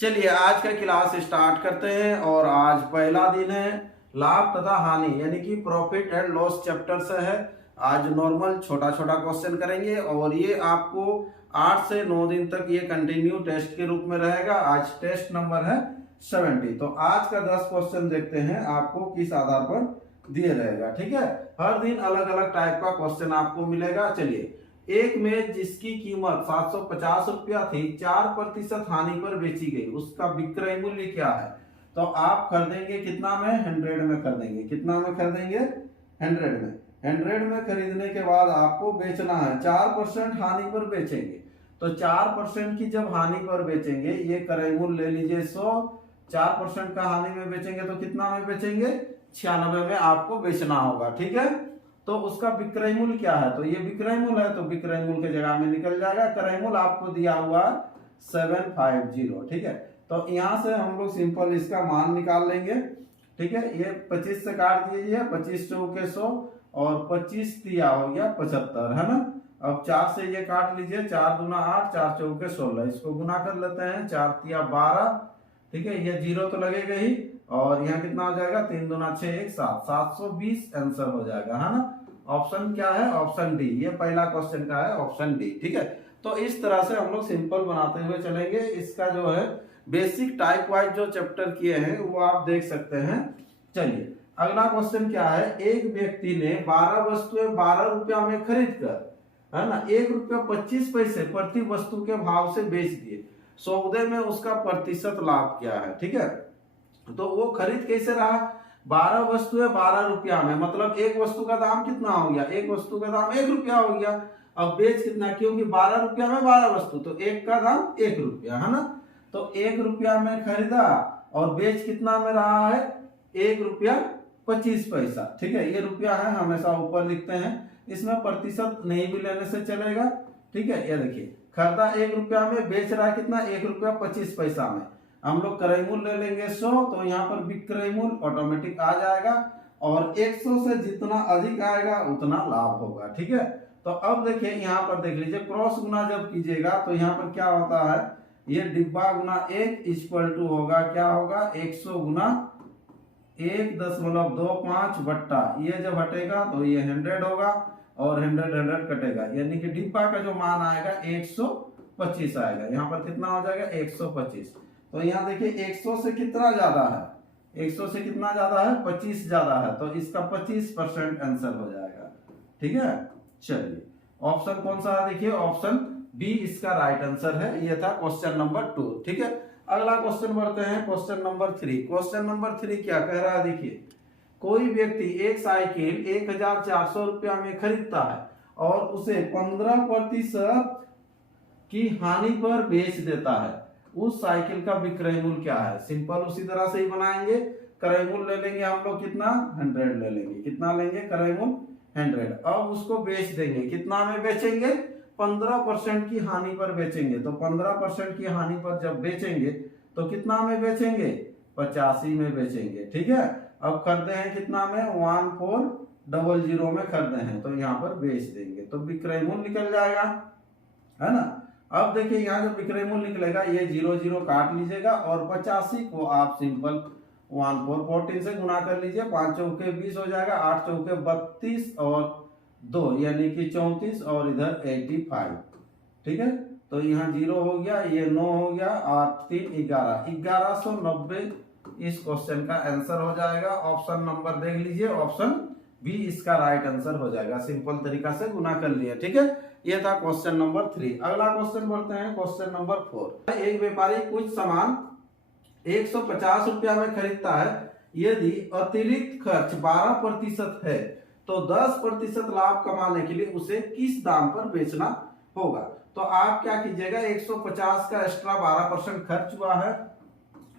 चलिए आज का क्लास स्टार्ट करते हैं और आज पहला दिन है लाभ तथा हानि यानी कि प्रॉफिट एंड लॉस चैप्टर से है। आज नॉर्मल छोटा छोटा क्वेश्चन करेंगे और ये आपको 8 से 9 दिन तक ये कंटिन्यू टेस्ट के रूप में रहेगा। आज टेस्ट नंबर है 70। तो आज का 10 क्वेश्चन देखते हैं आपको किस आधार पर दिए रहेगा। ठीक है, हर दिन अलग अलग टाइप का क्वेश्चन आपको मिलेगा। चलिए, एक मेज जिसकी कीमत 750 रुपया थी 4% हानि पर बेची गई, उसका विक्रय मूल्य क्या है? तो आप खरीदेंगे कितना में? 100 में खरीदेंगे। कितना में खरीदेंगे? 100 में। 100 में खरीदने के बाद आपको बेचना है 4% हानि पर बेचेंगे। तो 4% की जब हानि पर बेचेंगे, ये क्रय मूल्य ले लीजिए 100, 4% का हानि में बेचेंगे तो कितना में बेचेंगे? 96 में आपको बेचना होगा। ठीक है, तो उसका विक्रय मूल्य क्या है? तो ये विक्रय मूल्य है, तो विक्रय मूल्य के जगह में निकल जाएगा। क्रय मूल्य आपको दिया हुआ 750। ठीक है, तो यहां से हम लोग सिंपल इसका मान निकाल लेंगे। ठीक है, ये 25 से काट दीजिए, 25 चौके 100 और 25 दिया हो गया 75, है ना। अब 4 से ये काट लीजिए, 4 दूना 8, 4 चौके 16, इसको गुना कर लेते हैं, 4 तिया 12। ठीक है, ये जीरो तो लगेगा ही, और यहाँ कितना हो जाएगा? 3 दूना 6, 1 7, 720 आंसर हो जाएगा, है ना। ऑप्शन क्या है? Option D. ये पहला क्वेश्चन का है, ऑप्शन डी। ठीक है, तो इस तरह से हम लोग सिंपल बनाते हुए चलेंगे। इसका जो है बेसिक टाइप वाइज जो चैप्टर किए हैं वो आप देख सकते हैं। चलिए, अगला क्वेश्चन क्या है? एक व्यक्ति ने 12 वस्तुएं 12 रुपया में खरीद कर, है ना, 1 रुपया 25 पैसे प्रति वस्तु के भाव से बेच दिए। सौदे में उसका प्रतिशत लाभ क्या है? ठीक है, तो वो खरीद कैसे रहा? 12 वस्तु है 12 रुपया में, मतलब एक वस्तु का दाम कितना हो गया? एक वस्तु का दाम 1 रुपया हो गया। अब बेच कितना? क्योंकि 12 रुपया में 12 वस्तु, तो एक का दाम 1 रुपया, है ना। तो 1 रुपया में खरीदा और बेच कितना में रहा है? 1 रुपया 25 पैसा। ठीक है, ये रुपया है, हमेशा ऊपर लिखते हैं, इसमें प्रतिशत नहीं भी लेने से चलेगा। ठीक है, ये देखिए, खरीदा 1 रुपया में, बेच रहा है कितना? 1 रुपया 25 पैसा में। हम लोग क्रय मूल्य ले लेंगे 100, तो यहाँ पर विक्रय मूल्य ऑटोमेटिक आ जाएगा, और 100 से जितना अधिक आएगा उतना लाभ होगा। ठीक है, तो अब देखिए यहाँ पर देख लीजिए, क्रॉस गुना जब कीजिएगा तो यहाँ पर क्या होता है? ये डिब्बा गुना 1 इक्वल टू होगा, क्या होगा? 100 गुना 1.25 बट्टा, ये जब हटेगा तो ये 100 होगा, और 100 कटेगा, यानी कि डिब्बा का जो मान आएगा 125 आएगा। यहाँ पर कितना हो जाएगा? 125। तो यहाँ देखिए 100 से कितना ज्यादा है? 100 से कितना ज्यादा है? 25 ज्यादा है, तो इसका 25% आंसर हो जाएगा। ठीक है, चलिए ऑप्शन कौन सा है? देखिए ऑप्शन बी इसका राइट आंसर है। ये था क्वेश्चन नंबर 2। ठीक है, अगला क्वेश्चन बढ़ते हैं, क्वेश्चन नंबर 3। क्वेश्चन नंबर 3 क्या कह रहा है? देखिए, कोई व्यक्ति एक साइकिल 1400 रुपया में खरीदता है और उसे 15% की हानि पर बेच देता है। उस साइकिल का विक्रय मूल्य क्या है? सिंपल उसी तरह से ही बनाएंगे। क्रय मूल्य ले लेंगे हम लोग कितना? 100 ले लेंगे। कितना लेंगे? क्रय मूल्य 100। अब उसको बेच देंगे, कितना में बेचेंगे? 15% की हानि पर बेचेंगे। तो 15% की हानि पर जब बेचेंगे तो कितना में बेचेंगे? 85 में बेचेंगे। ठीक है, अब खरीदे हैं कितना में? 1400 में खरीदे हैं, तो यहाँ पर बेच देंगे, तो विक्रय मूल्य निकल जाएगा, है ना। अब देखिए यहाँ जो विक्रय मूल्य निकलेगा, ये 0 काट लीजिएगा, और 85 को आप सिंपल 1414 से गुना कर लीजिए। 5 चौके 20 हो जाएगा, 8 चौके 32 और 2 यानी कि 34, और इधर 85। ठीक है, तो यहाँ 0 हो गया, ये 9 हो गया, 8 3 11, 1190 इस क्वेश्चन का आंसर हो जाएगा। ऑप्शन नंबर देख लीजिए, ऑप्शन बी इसका राइट आंसर हो जाएगा। सिंपल तरीका से गुना कर लिया। ठीक है, ये था क्वेश्चन नंबर 3। अगला क्वेश्चन बढ़ते हैं, क्वेश्चन नंबर 4। एक व्यापारी कुछ सामान 150 रुपया में खरीदता है। यदि अतिरिक्त खर्च 12% है तो 10% लाभ कमाने के लिए उसे किस दाम पर बेचना होगा? तो आप क्या कीजिएगा, 150 का एक्स्ट्रा 12% खर्च हुआ है,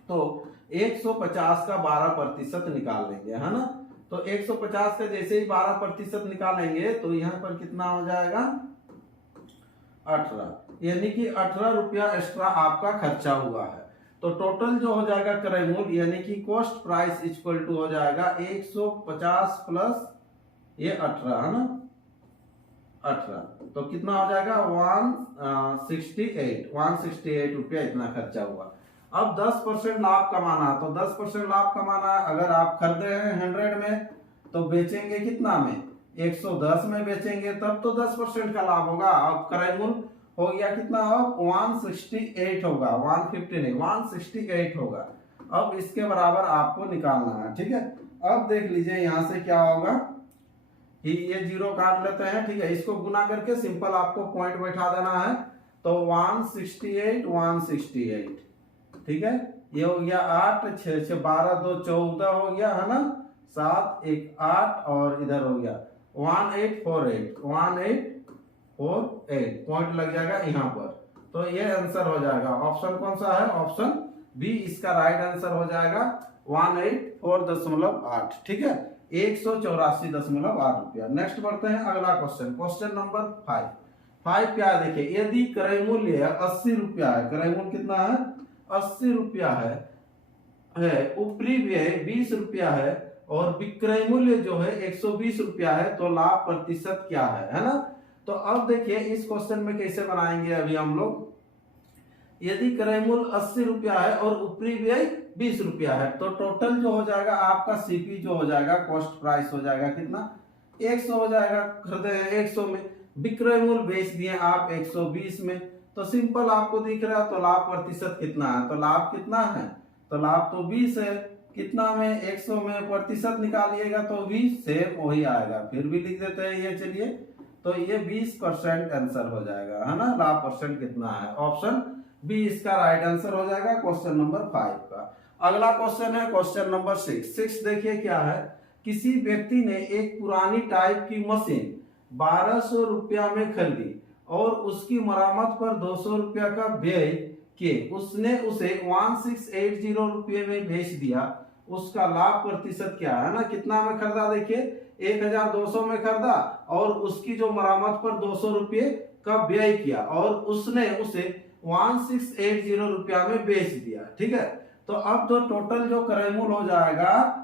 तो 150 का 12% निकाल लेंगे, है ना। तो 150 का जैसे ही 12% निकालेंगे तो यहाँ पर कितना हो जाएगा? 18, यानी कि 18 रुपया एक्स्ट्रा आपका खर्चा हुआ है। तो टोटल जो हो जाएगा क्रय मूल्य यानी कि कॉस्ट प्राइस इक्वल टू हो जाएगा 150 प्लस ये 18, है ना, 18, तो कितना हो जाएगा? 168 रुपया इतना खर्चा हुआ। अब 10% लाभ कमाना है, तो 10% लाभ कमाना है। अगर आप खरीदे हैं 100 में तो बेचेंगे कितना में, 110 में बेचेंगे, तब तो 10% का लाभ होगा। अब क्रय मूल्य हो गया कितना, अब 168 होगा, 150 नहीं 168 होगा। अब इसके बराबर आपको निकालना है, ठीक है। अब देख लीजिए यहाँ से क्या होगा कि ये जीरो काट लेते हैं, ठीक है। इसको गुना करके सिंपल आपको पॉइंट बैठा देना है, तो 168 168, ठीक है। ये हो गया 8 6 6 12 2 14 हो गया है ना, 7 1 8 और इधर हो गया 1848 1848 पॉइंट लग जाएगा यहाँ पर। तो ये आंसर हो जाएगा, ऑप्शन कौन सा है, ऑप्शन बी इसका राइट आंसर हो जाएगा 184.8, ठीक है, 184.8 रुपया। नेक्स्ट बढ़ते हैं अगला क्वेश्चन, क्वेश्चन नंबर 5 क्या है देखिए, यदि क्रय मूल्य 80 रुपया है, क्रय मूल्य कितना है 80 रुपया है, ऊपरी व्यय 20 रुपया है और विक्रय मूल्य जो है 120 रुपया है, तो लाभ प्रतिशत क्या है ना। तो अब देखिए इस क्वेश्चन में कैसे बनाएंगे अभी हम लोग, यदि क्रय मूल्य 80 रुपया है और ऊपरी व्यय 20 रुपया है, तो टोटल जो हो जाएगा आपका सीपी जो हो जाएगा, कॉस्ट प्राइस हो जाएगा कितना 100 हो जाएगा, खरीदे हैं 100 में, विक्रय मूल्य बेच दिए आप 120 में, तो सिंपल आपको दिख रहा है। तो लाभ प्रतिशत कितना है, तो लाभ कितना है, तो लाभ तो 20 है, कितना में 100 में प्रतिशत निकालिएगा तो 20 से वही आएगा, फिर भी लिख देते हैं ये, चलिए तो ये 20% आंसर हो जाएगा है ना। लाभ परसेंट कितना है, ऑप्शन बी इसका राइट आंसर हो जाएगा क्वेश्चन नंबर 5 का। अगला क्वेश्चन है क्वेश्चन नंबर 6 देखिए क्या है, किसी व्यक्ति ने एक पुरानी टाइप की मशीन 1200 रुपया में खरीदी और उसकी मरम्मत पर 200 रुपया का व्यय के उसने उसे 1680 रुपये में बेच दिया, उसका लाभ प्रतिशत क्या है ना। कितना में खरीदा देखिए 1200 में खरीदा और उसकी जो मरम्मत पर 200 रुपये का व्यय किया और उसने उसे 1680 रुपया में बेच दिया, ठीक है। तो अब तो टोटल जो क्रय मूल्य हो जाएगा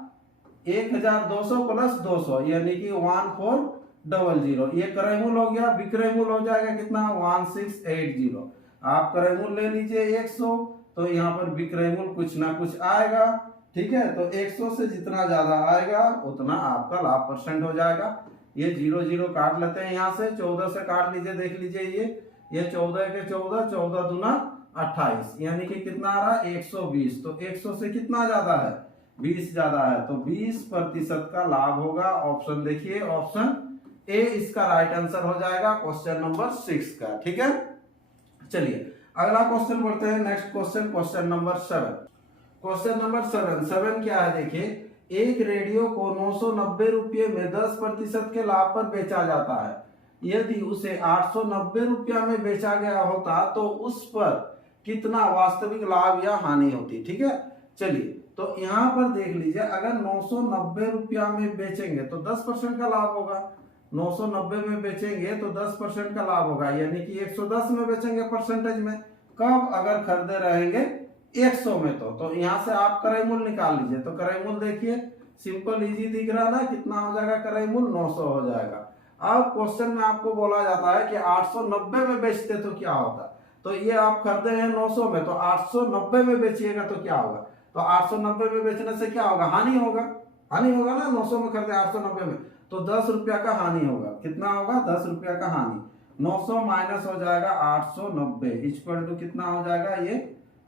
1200 प्लस 200 यानी कि 1400, ये क्रय मूल्य हो गया। विक्रय मूल्य हो जाएगा कितना 1680, आप क्रय मूल्य ले लीजिए 100, तो यहाँ पर विक्रय मूल्य कुछ ना कुछ आएगा, ठीक है। तो 100 से जितना ज्यादा आएगा उतना आपका लाभ परसेंट हो जाएगा। ये 0 काट लेते हैं, यहाँ से 14 से काट लीजिए, देख लीजिए ये 14 के 14 14 दूना 28 यानी कि कितना आ रहा है 120, तो 100 से कितना ज्यादा है 20 ज्यादा है, तो 20% का लाभ होगा। ऑप्शन देखिए, ऑप्शन ए इसका राइट आंसर हो जाएगा क्वेश्चन नंबर 6 का, ठीक है। चलिए अगला क्वेश्चन बढ़ते हैं, next question, question number 7। Question number 7 क्या है देखिए, एक रेडियो को 990 रुपये में 10% के लाभ पर बेचा जाता है, यदि उसे 890 रुपया में बेचा गया होता तो उस पर कितना वास्तविक लाभ या हानि होती, ठीक है। चलिए तो यहाँ पर देख लीजिए, अगर 990 रुपया में बेचेंगे तो 10% का लाभ होगा, 990 में बेचेंगे तो 10% का लाभ होगा, यानी कि 110 में बेचेंगे परसेंटेज में, कब अगर खरीदे रहेंगे 100 में, तो यहाँ से आप क्रय मूल्य निकाल लीजिए। तो क्रय मूल्य देखिए सिंपल इजी दिख रहा ना, कितना हो जाएगा क्रय मूल्य 900 हो जाएगा। अब क्वेश्चन में आपको बोला जाता है कि 890 में बेचते तो क्या होता, तो ये आप खरीदे हैं 900 में, तो 890 में बेचिएगा तो क्या होगा, तो 890 में बेचने से क्या होगा, हानि होगा ना। 900 में खरीदे 890 में, तो 10 रुपया का हानि होगा, कितना होगा 10 रुपया का हानि, 900 माइनस हो जाएगा 890 इक्वल टू कितना हो जाएगा ये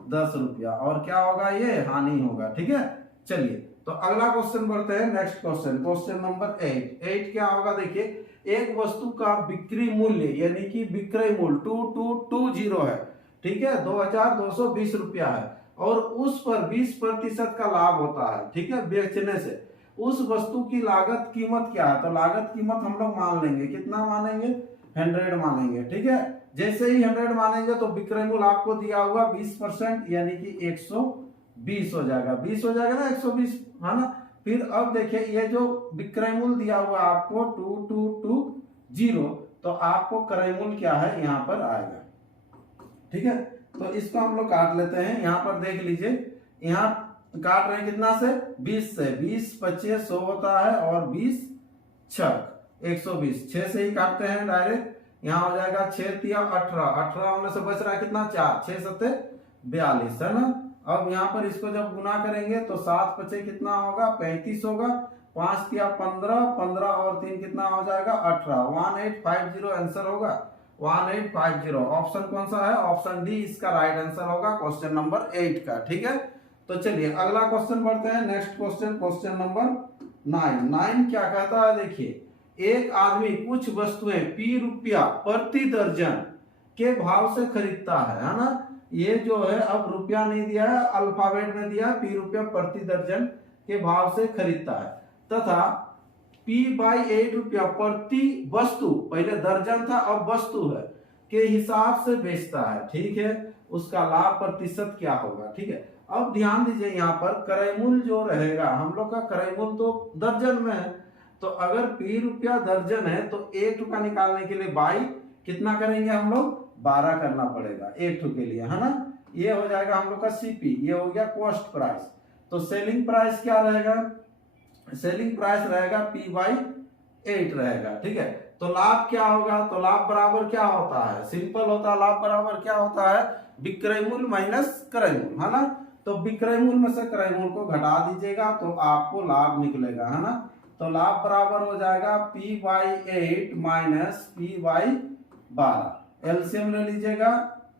10 रुपया, और क्या होगा ये हानि होगा, ठीक है। चलिए तो अगला क्वेश्चन बढ़ते हैं, नेक्स्ट क्वेश्चन, क्वेश्चन नंबर 8 क्या होगा देखिए, एक वस्तु का बिक्री मूल्य यानी कि विक्रय मूल्य 2220 है, ठीक है, 2220 रुपया है और उस पर 20% का लाभ होता है, ठीक है, बेचने से। उस वस्तु की लागत कीमत क्या है, तो लागत कीमत हम लोग मान लेंगे, कितना मानेंगे 100 मानेंगे, ठीक है। जैसे ही 100 मानेंगे तो विक्रय मूल्य आपको दिया हुआ 20% यानी कि 120 हो जाएगा, 20 हो जाएगा ना 120 है ना। फिर अब देखिए ये जो विक्रय मूल्य दिया हुआ आपको 2220, तो आपको क्रय मूल्य क्या है यहाँ पर आएगा, ठीक है। तो इसको हम लोग काट लेते हैं, यहाँ पर देख लीजिए, यहाँ काट रहे हैं कितना से 20 से, 20 25 100 होता है और 20 6 120, 6 से ही काटते हैं डायरेक्ट, यहाँ हो जाएगा 6 3 18 18 होने से बच रहा है कितना 4, 6 7 42 है ना। अब यहाँ पर इसको जब गुना करेंगे तो 7 पचे कितना होगा 35 होगा, 5 तिया 15, 15 और 3 कितना हो जाएगा 18, 1850 आंसर होगा 1850। ऑप्शन कौन सा है, ऑप्शन डी इसका राइट आंसर होगा क्वेश्चन नंबर 8 का। ठीक है, तो चलिए अगला क्वेश्चन बढ़ते हैं। नेक्स्ट क्वेश्चन, क्वेश्चन नंबर 9 क्या कहता है, देखिए एक आदमी कुछ वस्तुएं ₹P प्रति दर्जन के भाव से खरीदता है ना। ये जो है अब रुपया नहीं दिया है, अल्फाबेट में दिया ₹P प्रति दर्जन के भाव से खरीदता है, तथा P/8 प्रति वस्तु, पहले दर्जन था अब वस्तु है, के हिसाब से बेचता है। ठीक है, उसका लाभ प्रतिशत क्या होगा। ठीक है, अब ध्यान दीजिए यहाँ पर क्रय मूल्य जो रहेगा, हम लोग का क्रय मूल्य तो दर्जन में है, तो अगर ₹P दर्जन है तो 1 रुपया निकालने के लिए बाई कितना करेंगे हम लोग 12 करना पड़ेगा 1 के लिए, है ना। ये हो जाएगा हम लोग का CP, ये हो गया कॉस्ट प्राइस। तो सेलिंग प्राइस क्या रहेगा, सेलिंग प्राइस रहेगा P/8 रहेगा। ठीक है, तो लाभ क्या होगा, तो लाभ बराबर क्या होता है, सिंपल होता है, लाभ बराबर क्या होता है विक्रय मूल्य माइनस क्रय मूल्य, है ना। तो विक्रय मूल्य में से क्रय मूल्य को घटा दीजिएगा तो आपको लाभ निकलेगा, है ना। तो लाभ बराबर हो जाएगा P/8 माइनस P/12। एलसीएम ले लीजिएगा,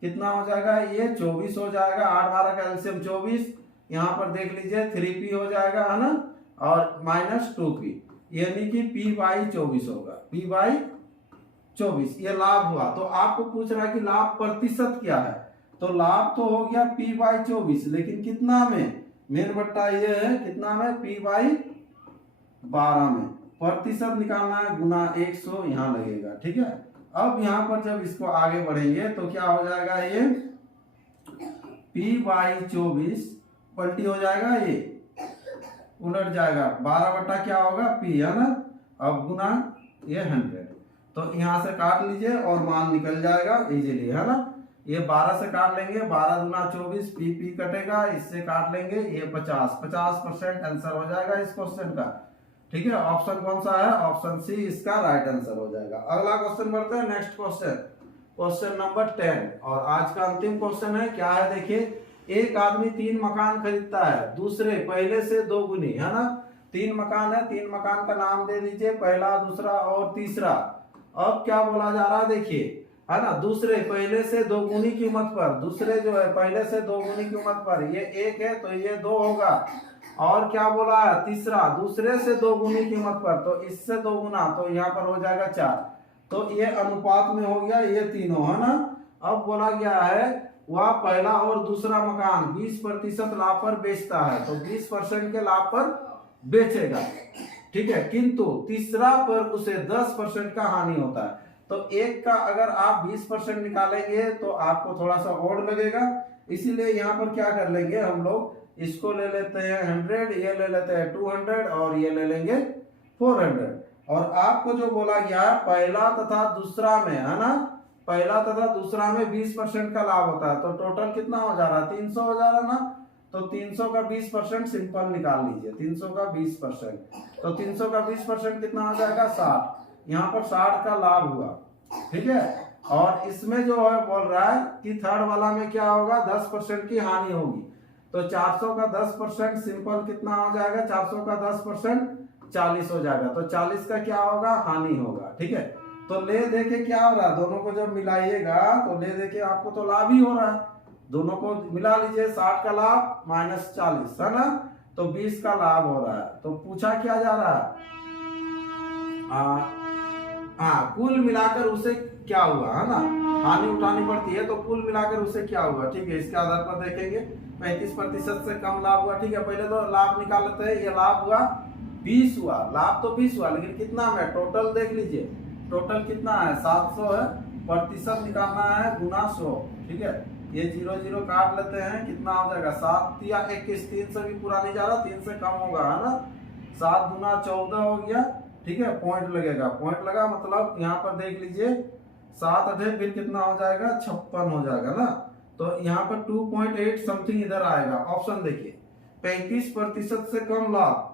कितना हो जाएगा, ये 24 हो जाएगा, 8/12 का एलसीएम 24, यहाँ पर देख लीजिए 3P हो जाएगा, है ना, और माइनस 2P, यानी कि P/24 होगा, P/24। ये लाभ हुआ। तो आपको पूछ रहा है कि लाभ प्रतिशत क्या है, तो लाभ तो हो गया P/24, लेकिन कितना में, मेन बट्टा ये है कितना में P/12 में, प्रतिशत निकालना है, गुना 100 यहाँ लगेगा। ठीक है, अब यहाँ पर जब इसको आगे बढ़ेंगे तो क्या हो जाएगा, ये P/24 पलटी हो जाएगा, ये उलट जाएगा, 12 बट्टा क्या होगा P, है ना, अब गुना ये 100, तो यहाँ से काट लीजिए और मान निकल जाएगा इजीली, है ना। ये 12 से काट लेंगे, 12 गुना 24, P कटेगा, इससे काट लेंगे, ये 50% आंसर हो जाएगा इस क्वेश्चन का। ठीक है, ऑप्शन कौन सा है, ऑप्शन सी इसका राइट आंसर हो जाएगा। अगला क्वेश्चन बढ़ते हैं, नेक्स्ट क्वेश्चन, क्वेश्चन नंबर 10, और आज का अंतिम क्वेश्चन है। क्या है देखिए, एक आदमी 3 मकान खरीदता है, दूसरे पहले से 2 गुनी, है ना। 3 मकान है, 3 मकान का नाम दे दीजिए, पहला, दूसरा और तीसरा। अब क्या बोला जा रहा है देखिए, है ना, दूसरे पहले से 2 गुनी कीमत पर, दूसरे जो है पहले से 2 गुनी कीमत पर, ये 1 है तो ये 2 होगा, और क्या बोला है तीसरा दूसरे से 2 गुनी कीमत पर, तो इससे 2 गुना, तो यहाँ पर हो जाएगा 4, तो ये अनुपात में हो गया ये तीनों, है ना। अब बोला गया है वह पहला और दूसरा मकान 20% लाभ पर बेचता है, तो 20% के लाभ पर बेचेगा। ठीक है, किंतु तीसरा पर उसे 10% का हानि होता है। तो एक का अगर आप 20% निकालेंगे तो आपको थोड़ा सा और लगेगा, इसीलिए यहाँ पर क्या कर लेंगे हम लोग, इसको ले लेते हैं 100, ये ले लेते हैं 200 और ये ले लेंगे 400। और आपको जो बोला गया पहला तथा दूसरा में, है ना, पहला तथा दूसरा में 20% का लाभ होता है, तो टोटल कितना हो जा रहा है 300 हो जा रहा ना। तो 300 का 20% सिंपल निकाल लीजिए, 300 का 20%, तो 300 का 20% कितना हो जाएगा 60, यहाँ पर 60 का लाभ हुआ। ठीक है, और इसमें जो है बोल रहा है कि थर्ड वाला में क्या होगा 10% की हानि होगी, तो 400 का 10% सिंपल कितना हो जाएगा, 400 का 10% 40 हो जाएगा, तो 40 का क्या होगा हानि होगा। ठीक है, तो ले दे के क्या हो रहा है, दोनों को जब मिलाइएगा तो ले दे के आपको तो लाभ ही हो रहा है, दोनों को मिला लीजिए, 60 का लाभ माइनस 40, है ना, तो 20 का लाभ हो रहा है। तो पूछा क्या जा रहा है, कुल मिलाकर उसे क्या हुआ, है ना, हानि उठानी पड़ती है, तो कुल मिलाकर उसे क्या हुआ। ठीक है, इसके आधार पर देखेंगे 35% से कम लाभ हुआ। ठीक है, पहले तो लाभ निकाल लेते हैं, ये लाभ हुआ 20 हुआ, लाभ तो 20 हुआ, लेकिन कितना में टोटल देख लीजिए, टोटल कितना है 700 है, प्रतिशत निकालना है गुना 100। ठीक है, ये 0 0 काट लेते हैं, कितना हो जाएगा 7 या 21, 3 से भी पूरा नहीं जा रहा, 3 से कम होगा, है ना, 7 गुना 14 हो गया। ठीक है, पॉइंट लगेगा, पॉइंट लगा मतलब यहाँ पर देख लीजिए 7 अठे फिर कितना हो जाएगा 56 हो जाएगा ना, तो यहाँ पर 2.8 समथिंग इधर आएगा। ऑप्शन देखिए 35% से कम लाभ,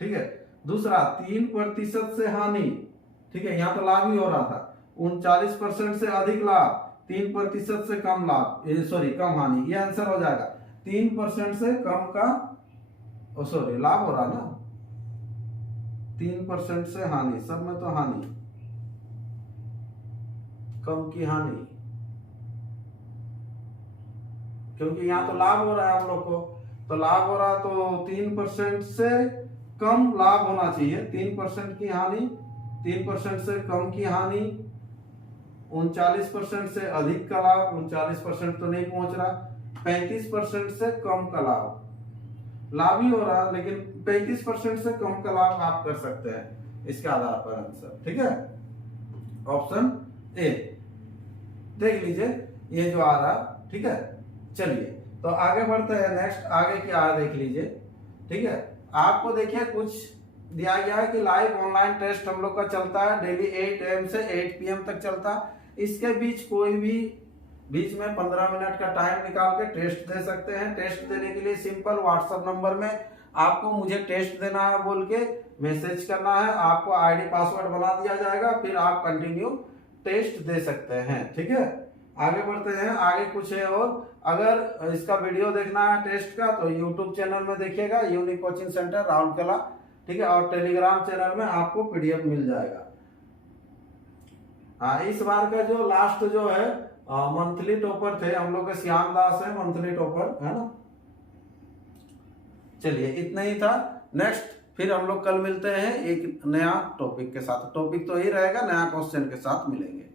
ठीक है, दूसरा 3% से हानि, ठीक है, यहाँ तो लाभ ही हो रहा था, 39% से अधिक लाभ, 3% से कम लाभ, सॉरी कम हानि, ये आंसर हो जाएगा। 3% से कम का, सॉरी लाभ हो रहा ना, 3% से हानि, सब में तो हानि, कम की हानि, क्योंकि यहाँ तो लाभ हो रहा है आप लोग को, तो लाभ हो रहा तो 3% से कम लाभ होना चाहिए। 3% की हानि, 3% से कम की हानि, 39% से अधिक का लाभ, 39% तो नहीं पहुंच रहा, 35% से कम का लाभ ही हो रहा, लेकिन 35% से कम का लाभ आप कर सकते हैं इसके आधार पर आंसर। ठीक है, ऑप्शन ए देख लीजिए ये जो आ रहा। ठीक है, चलिए तो आगे बढ़ते हैं, नेक्स्ट आगे की देख लीजिए। ठीक है, आपको देखिए कुछ दिया गया है कि लाइव ऑनलाइन टेस्ट हम लोग का चलता है डेली 8 AM से 8 PM तक चलता है। इसके बीच कोई भी बीच में 15 मिनट का टाइम निकाल के टेस्ट दे सकते हैं। टेस्ट देने के लिए सिंपल व्हाट्सएप नंबर में आपको मुझे टेस्ट देना है बोल के मैसेज करना है, आपको आईडी पासवर्ड बना दिया जाएगा, फिर आप कंटिन्यू टेस्ट दे सकते हैं। ठीक है, आगे बढ़ते हैं, आगे कुछ है और अगर इसका वीडियो देखना है टेस्ट का तो यूट्यूब चैनल में देखिएगा, यूनिक कोचिंग सेंटर राउरकेला। ठीक है, और टेलीग्राम चैनल में आपको PDF मिल जाएगा। हाँ, इस बार का जो लास्ट जो है मंथली टॉपर थे हम लोग के श्याम दास है, मंथली टॉपर है ना। चलिए इतना ही था, नेक्स्ट फिर हम लोग कल मिलते हैं एक नया टॉपिक के साथ। टॉपिक तो ही रहेगा, नया क्वेश्चन के साथ मिलेंगे।